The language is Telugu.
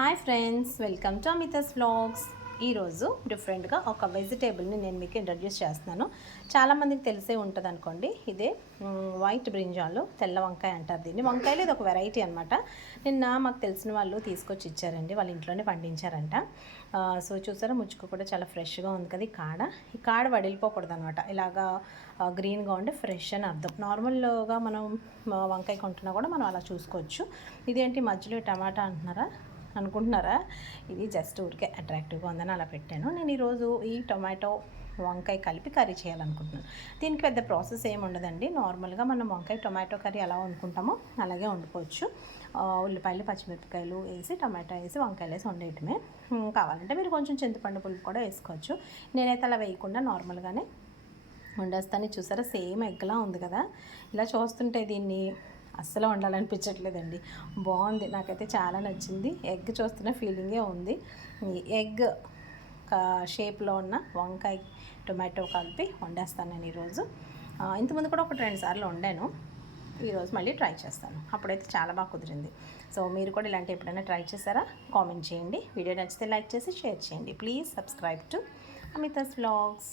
Hi friends, welcome to Amitha's vlogs. ఈరోజు డిఫరెంట్గా ఒక వెజిటేబుల్ని నేను మీకు ఇంట్రడ్యూస్ చేస్తున్నాను. చాలామందికి తెలిసే ఉంటుంది అనుకోండి. ఇదే వైట్ బ్రింజాలు, తెల్ల వంకాయ అంటారు దీన్ని. వంకాయలు ఇది ఒక వెరైటీ అనమాట. నిన్న మాకు తెలిసిన వాళ్ళు తీసుకొచ్చి ఇచ్చారండి, వాళ్ళ ఇంట్లోనే పండించారంట. సో చూసారా, ముచ్చుకు కూడా చాలా ఫ్రెష్గా ఉంది కదా. ఈ కాడ వడిలిపోకూడదు అనమాట. ఇలాగా గ్రీన్గా ఉండి ఫ్రెష్ అని అర్థం. నార్మల్గా మనం వంకాయ కొంటున్నా కూడా మనం అలా చూసుకోవచ్చు. ఇదేంటి మధ్యలో టమాటా అనుకుంటున్నారా? ఇది జస్ట్ ఊరికే అట్రాక్టివ్గా ఉందని అలా పెట్టాను. నేను ఈరోజు ఈ టొమాటో వంకాయ కలిపి కర్రీ చేయాలనుకుంటున్నాను. దీనికి పెద్ద ప్రాసెస్ ఏమి ఉండదండి. నార్మల్గా మనం వంకాయ టొమాటో కర్రీ ఎలా వండుకుంటామో అలాగే వండుకోవచ్చు. ఉల్లిపాయలు, పచ్చిమిరపకాయలు వేసి, టమాటో వేసి, వంకాయలు వేసి వండేయటమే. కావాలంటే మీరు కొంచెం చింతపండు పులుపు కూడా వేసుకోవచ్చు. నేనైతే అలా వేయకుండా నార్మల్గానే వండేస్తాను. చూసారా, సేమ్ ఎగ్లా ఉంది కదా. ఇలా చూస్తుంటే దీన్ని అస్సలు వండాలనిపించట్లేదండి. బాగుంది, నాకైతే చాలా నచ్చింది. ఎగ్ చూస్తున్న ఫీలింగే ఉంది. ఈ ఎగ్ షేప్లో ఉన్న వంకాయ టొమాటో కలిపి వండేస్తాను నేను ఈరోజు. ఇంతకుముందు కూడా 1-2 సార్లు వండాను. ఈరోజు మళ్ళీ ట్రై చేస్తాను. అప్పుడైతే చాలా బాగా కుదిరింది. సో మీరు కూడా ఇలాంటి ఎప్పుడైనా ట్రై చేశారా? కామెంట్ చేయండి. వీడియో నచ్చితే లైక్ చేసి షేర్ చేయండి. Please subscribe to Amitha's vlogs.